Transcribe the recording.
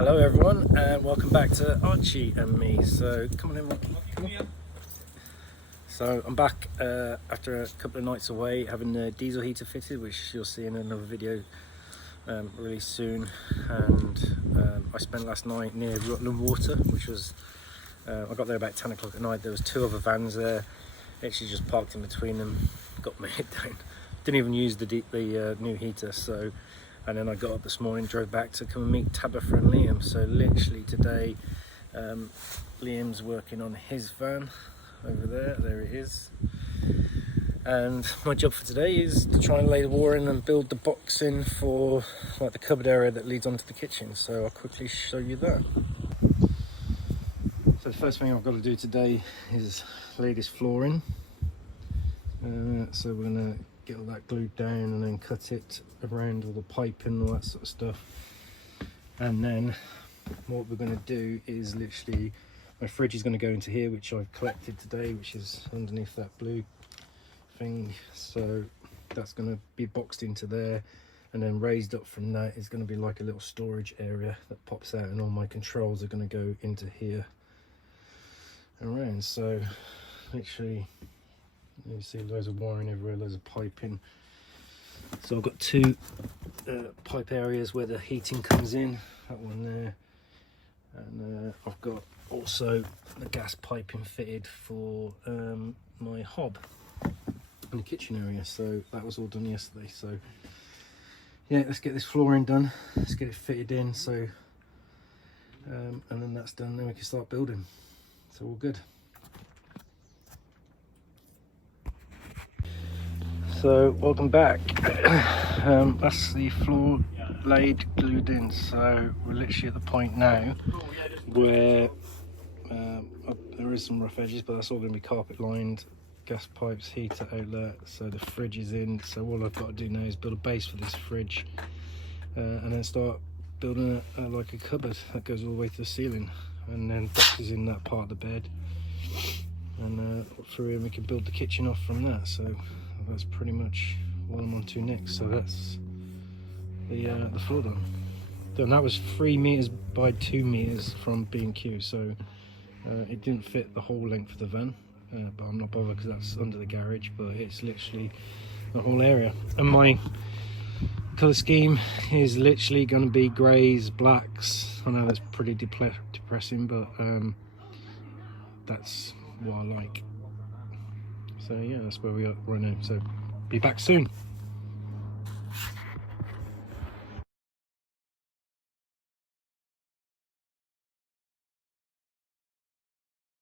Hello everyone and welcome back to Archie and Me. So come on in. So I'm back after a couple of nights away having the diesel heater fitted, which you'll see in another video really soon. And I spent last night near Rutland Water, which was I got there about 10 o'clock at night. There was two other vans there, actually just parked in between them, got my head down, didn't even use the new heater. So and then I got up this morning, drove back to come and meet Tabitha and Liam. So literally today, Liam's working on his van over there it is. And my job for today is to try and lay the wall in and build the box in for like the cupboard area that leads onto the kitchen. So I'll quickly show you that. So the first thing I've got to do today is lay this floor in. So we're gonna get all that glued down and then cut it around all the piping and all that sort of stuff. And then what we're going to do is literally, my fridge is going to go into here, which I've collected today, which is underneath that blue thing. So that's going to be boxed into there, and then raised up from that is going to be like a little storage area that pops out, and all my controls are going to go into here and around. So literally you see loads of wiring everywhere, loads of piping. So I've got two pipe areas where the heating comes in, that one there, and I've got also the gas piping fitted for my hob in the kitchen area. So that was all done yesterday. So yeah, let's get this flooring done, let's get it fitted in. So and then that's done, then we can start building. So all good. So welcome back. That's the floor laid, glued in. So we're literally at the point now where there is some rough edges, but that's all going to be carpet lined, gas pipes, heater outlet. So the fridge is in. So all I've got to do now is build a base for this fridge, and then start building like a cupboard that goes all the way to the ceiling, and then boxes in that part of the bed, and through here we can build the kitchen off from that. So that's pretty much what I'm on to next. So that's the floor done. And that was 3 meters by 2 meters from B&Q, so it didn't fit the whole length of the van, but I'm not bothered because that's under the garage. But it's literally the whole area, and my colour scheme is literally going to be greys, blacks. I know that's pretty depressing, but that's what I like. So yeah, that's where we are right now. So be back soon.